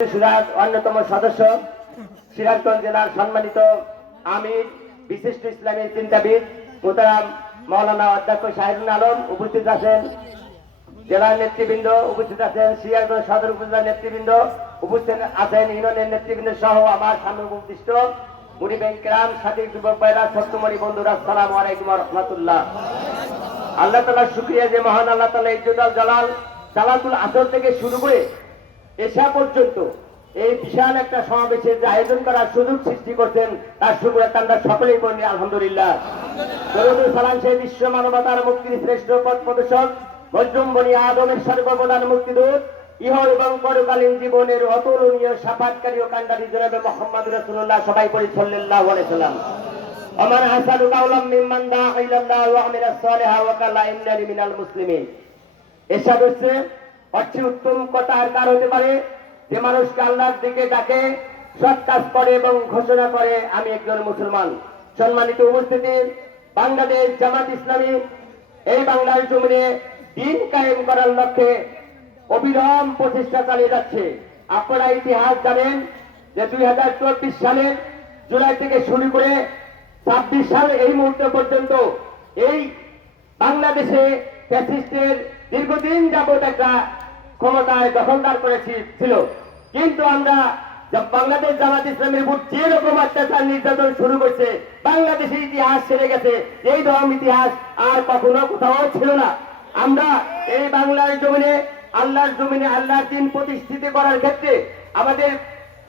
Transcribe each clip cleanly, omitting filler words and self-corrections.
সিরাজ অন্যতম সদস্য, সিরাজগঞ্জ জেলার সম্মানিত আমির, বিশিষ্ট ইসলামী চিন্তাবিদ মোহতারাম মাওলানা অধ্যক্ষ শাহিদুল আলম উপস্থিত আছেন, জেলার নেতৃবৃন্দ উপস্থিত আছেন, সিরাজগঞ্জ সদর উপজেলার নেতৃবৃন্দ উপস্থিত আছেন, ইউনিয়নের নেতৃবৃন্দ সহ আমার সামনে উপস্থিত মুরিদ কিরাম, সাথী যুবক ভাইরা, ছোট্টমণি বন্ধুরা, আসসালামু আলাইকুম ওয়া রাহমাতুল্লাহ। আল্লাহ তাআলার শুকরিয়া যে মহান আল্লাহ তাআলা ইজ্জতুল জালাল সালাতুল আসর থেকে শুরু করে এশা পর্যন্ত এই বিশাল একটা সমাবেশের যে আয়োজন করার সুযোগ সৃষ্টি করছেন, তার শুকরিয়া আমরা সকলেই করি আলহামদুলিল্লাহ। দরুদ সালাম সেই বিশ্ব মানবতার মুক্তির শ্রেষ্ঠ পথ প্রদর্শক মজলুম বনি আদমের সর্বপ্রধান মুক্তিদূত, ইহ এবং পরকালীন জীবনের অতুলনীয় সাফাতকারী ও কান্ডারী জনাবে মুহাম্মদ রাসূলুল্লাহ, সবাই পড়ি সাল্লাল্লাহু আলাইহি সাল্লাম। আমার হাসানু কাওলাম মিম্মান দাআ ইলাল্লাহ ওয়া আমিলা সালিহা ওয়া কালা ইন্নানি মিনাল মুসলিমিন। এরশাদ হচ্ছে অতি উত্তম কথা আর কার হতে পারে যে মানুষকে আল্লাহর দিকে ডাকে, সৎ কাজ করে এবং ঘোষণা করে আমি একজন মুসলমান। সম্মানিত উপস্থিতি, বাংলাদেশ জামাত ইসলামী এই বাংলার জমিনে দিন কায়েম করার লক্ষ্যে অবিরাম প্রচেষ্টা চালিয়ে যাচ্ছে। আপনারা ইতিহাস জানেন যে 2024 সালের জুলাই থেকে শুরু করে 26 সাল এই মুহূর্ত পর্যন্ত এই বাংলাদেশে ফ্যাসিস্টের দীর্ঘদিন যাবৎ একটা ক্ষমতায় দখলদার ছিল, কিন্তু আমরা বাংলাদেশ জামাত ইসলামের উপর যে রকম অত্যাচার নির্যাতন শুরু করছে, বাংলাদেশের ইতিহাস ছেড়ে গেছে, এই ধরনের ইতিহাস আর কখনো কোথাও ছিল না। আমরা এই বাংলার জমিনে আল্লাহর জমিনে আল্লাহর দ্বীন প্রতিষ্ঠিত করার ক্ষেত্রে আমাদের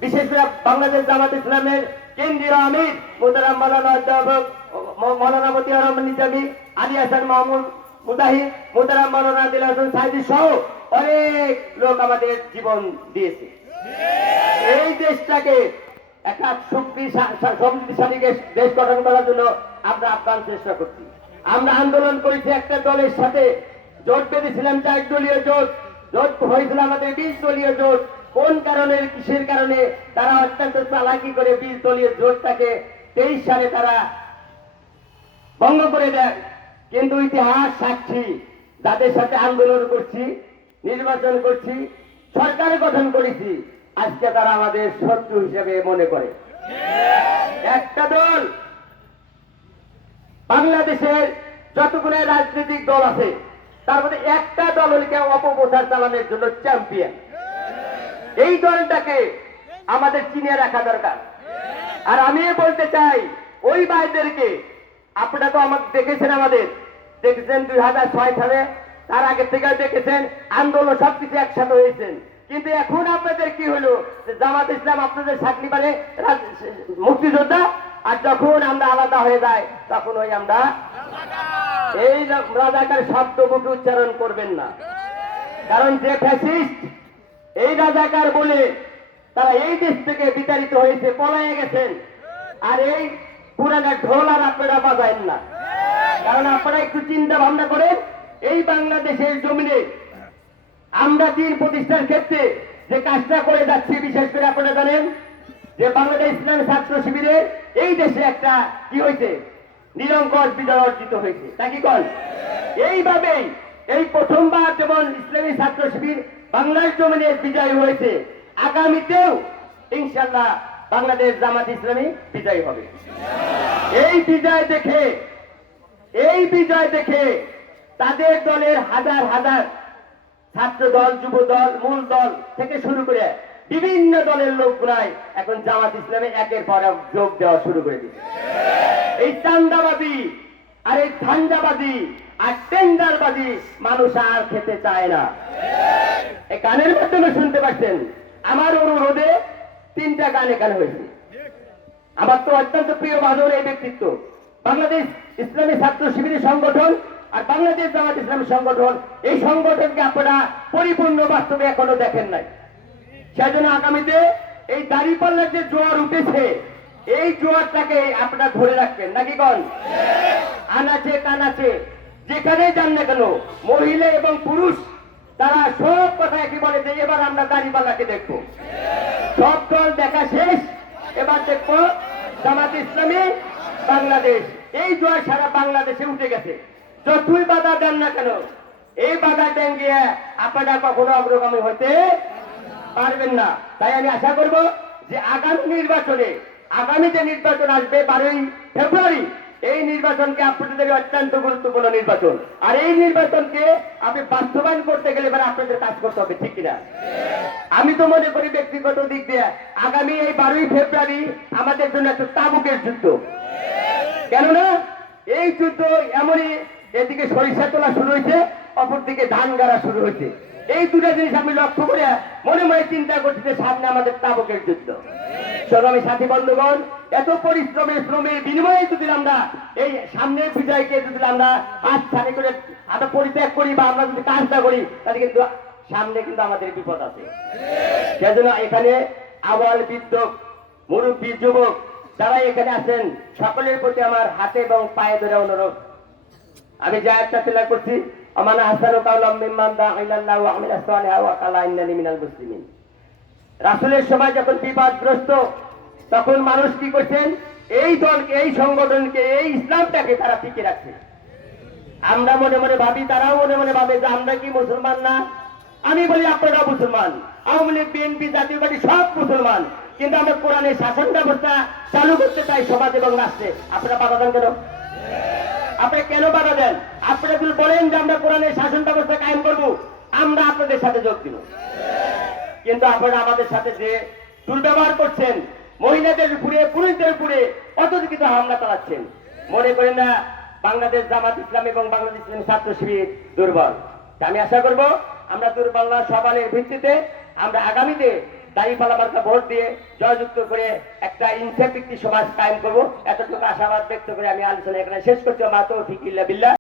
বিশেষ করে বাংলাদেশ জামাত ইসলামের কেন্দ্রীয় আমির মোহতারাম মাওলানা অধ্যাপক মাওলানা মতিয়ার রহমান নিজামী, আলী হাসান মাহমুদ মুজাহিদ, মোহতারাম মাওলানা দিল হাসান সাইদি সহ অনেক লোক আমাদের জীবন দিয়েছে। এই দেশটাকে একটা শক্তিশালী দেশ গঠন করার জন্য আমরা আপ্রাণ চেষ্টা করছি। আমরা আন্দোলন করেছি একটা দলের সাথে, জোট বেঁধেছিলাম 4 দলীয় জোট, জোট হয়েছিল আমাদের 20 দলীয় জোট। কোন কারণে, কিসের কারণে তারা অত্যন্ত চালাকি করে 20 দলীয় জোটটাকে 23 সালে তারা ভঙ্গ করে দেয়। কিন্তু ইতিহাস সাক্ষী, যাদের সাথে আন্দোলন করছি, নির্বাচন করছি, সরকার গঠন করেছি, আজকে তারা আমাদের শত্রু হিসেবে মনে করে। একটা দল, বাংলাদেশের যতগুলো রাজনৈতিক দল আছে তার মধ্যে একটা দলকে অপপ্রচার চালানোর জন্য চ্যাম্পিয়ন। এই দলটাকে আমাদের চিনে রাখা দরকার। আর আমি বলতে চাই ওই ভাইদেরকে, আপনারা তো আমাকে দেখেছেন, দেখেছেন 2006 সালে, তার আগে থেকে দেখেছেন, আন্দোলন সবকিছু একসাথে হয়েছেন। কিন্তু এখন আপনাদের কি হলো যে জামাত ইসলাম আপনাদের সাকলি মানে মুক্তিযোদ্ধা, আর যখন আমরা আলাদা হয়ে যাই তখন ওই আমরা এই রাজাকার শব্দ মুখে উচ্চারণ করবেন না। কারণ যে ফ্যাসিস্ট এই রাজাকার বলে তারা এই দেশ থেকে বিতাড়িত হয়েছে, পলায়ে গেছেন। আর এই পুরানা ঢোল আর আপনারা বাজায়েন না। কারণ আপনারা একটু চিন্তা ভাবনা করেন, এই বাংলাদেশের জমিনে আমরা দিন প্রতিষ্ঠার ক্ষেত্রে যে কাজটা করে যাচ্ছি, বিশেষ করে আপনারা জানেন যে বাংলাদেশ ইসলামী ছাত্র শিবিরে এই দেশে একটা কি হয়েছে, নিরঙ্কুশ বিজয় অর্জিত হয়েছে, তা কি কন? এইভাবেই এই প্রথমবার যেমন ইসলামী ছাত্র শিবির বাংলার জমিনে বিজয় হয়েছে, আগামীতেও ইনশাআল্লাহ বাংলাদেশ জামাত ইসলামী বিজয় হবে। এই বিজয় দেখে তাদের দলের হাজার হাজার ছাত্র দল, যুব দল, মূল দল থেকে শুরু করে বিভিন্ন দলের লোকগুলাই এখন জামাত ইসলামে একের পর এক যোগ দেওয়া শুরু করে দিচ্ছে। এই চান্দাবাদী আর এই ধান্দাবাদী আর টেন্ডারবাদী মানুষ আর খেতে চায় না। এই গানের মাধ্যমে শুনতে পাচ্ছেন, আমার অনুরোধে 3টা গান এখানে হয়েছে। আমার তো অত্যন্ত প্রিয় বাদর এই ব্যক্তিত্ব, বাংলাদেশ ইসলামী ছাত্র শিবিরের সংগঠন আর বাংলাদেশ জামাত ইসলামী সংগঠন, এই সংগঠনকে আপনারা পরিপূর্ণ বাস্তবে এখনো দেখেন নাই। সেজন্য আগামীতে এই দাঁড়িপাল্লার যে জোয়ার উঠেছে, এই জোয়ারটাকে আপনারা ধরে রাখবেন, নাকি কন? আনাচে কানাচে যেখানে যান না কেন, মহিলা এবং পুরুষ তারা সব কথা একই বলে যে এবার আমরা দাঁড়িপাল্লাকে দেখবো। সব দল দেখা শেষ, এবার দেখবো জামাত ইসলামী বাংলাদেশ। এই জোয়ার সারা বাংলাদেশে উঠে গেছে। যতই বাধা দেন না কেন, এই বাধা দেন গিয়ে আপনারা কখনো অগ্রগামী হতে পারবেন না। তাই আমি আশা করব যে আগামী যে নির্বাচন আসবে 12ই ফেব্রুয়ারি, এই নির্বাচনকে আপনাদের অত্যন্ত গুরুত্বপূর্ণ নির্বাচন। আর এই নির্বাচনকে আপনি বাস্তবায়ন করতে গেলে এবার আপনাদের কাজ করতে হবে, ঠিক কিনা? আমি তো মনে করি ব্যক্তিগত দিক দিয়ে আগামী এই 12ই ফেব্রুয়ারি আমাদের জন্য একটা তাবুকের যুদ্ধ। কেননা এই যুদ্ধ এমনই, এদিকে সরিষা তোলা শুরু হয়েছে, অপরদিকে ধান গাড়া শুরু হয়েছে। এই দুটা জিনিস আমি লক্ষ্য করে মনে মনে চিন্তা করছি যে সামনে আমাদের তাবুকের যুদ্ধ। সংগ্রামী সাথী বন্ধুগণ, এত পরিশ্রমের শ্রমের বিনিময়ে যদি আমরা এই সামনের বিজয়কে যদি আমরা হাত ছাড়ি করে আমরা পরিত্যাগ করি বা আমরা যদি কাজ না করি, তাহলে কিন্তু সামনে কিন্তু আমাদের বিপদ আছে। সেজন্য এখানে আওয়াল বৃদ্ধ মুরব্বী যুবক যারা এখানে আছেন সকলের প্রতি আমার হাতে এবং পায়ে ধরে অনুরোধ। আমি যে আয়াতটা তেলাওয়াত করছি, আমানা হাসানু কাওলাম মিম্মান দা ইলাল্লাহ ওয়া আমিলা সালিহা ওয়া কালা ইন্নানি মিনাল মুসলিমিন। রাসূলের সময় যখন বিপদগ্রস্ত, তখন মানুষ কি করছেন? এই দলকে, এই সংগঠনকে, এই ইসলামটাকে তারা টিকে রাখছে। আমরা মনে মনে ভাবি, তারাও মনে মনে ভাবে যে আমরা কি মুসলমান না? আমি বলি আপনারা মুসলমান, আওয়ামী লীগ, বিএনপি, জাতীয় পার্টি সব মুসলমান, কিন্তু আমরা কোরআনের শাসন ব্যবস্থা চালু করতে চাই সমাজ এবং রাষ্ট্রে। আপনারা বাধা দেন কেন? আপনারা কেন বাধা দেন? আপনারা যদি বলেন যে আমরা কোরআনের শাসন ব্যবস্থা কায়েম করব, আমরা আপনাদের সাথে যোগ দিব। কিন্তু আপনারা আমাদের সাথে যে দুর্ব্যবহার করছেন, মহিলাদের উপরে, পুরুষদের উপরে অতর্কিত হামলা চালাচ্ছেন, মনে করেন না বাংলাদেশ জামাত ইসলাম এবং বাংলাদেশ ইসলামী ছাত্র শিবির দুর্বল। আমি আশা করব আমরা দুর্বল না, সবানের ভিত্তিতে আমরা আগামীতে দাঁড়িপাল্লা মার্কা ভোট দিয়ে জয়যুক্ত করে একটা ইনসাফ ভিত্তিক সমাজ কায়েম করবো। এতটুকু আশাবাদ ব্যক্ত করে আমি আলোচনা এখানে শেষ করছি। মা তৌফিক ইল্লা বিল্লাহ।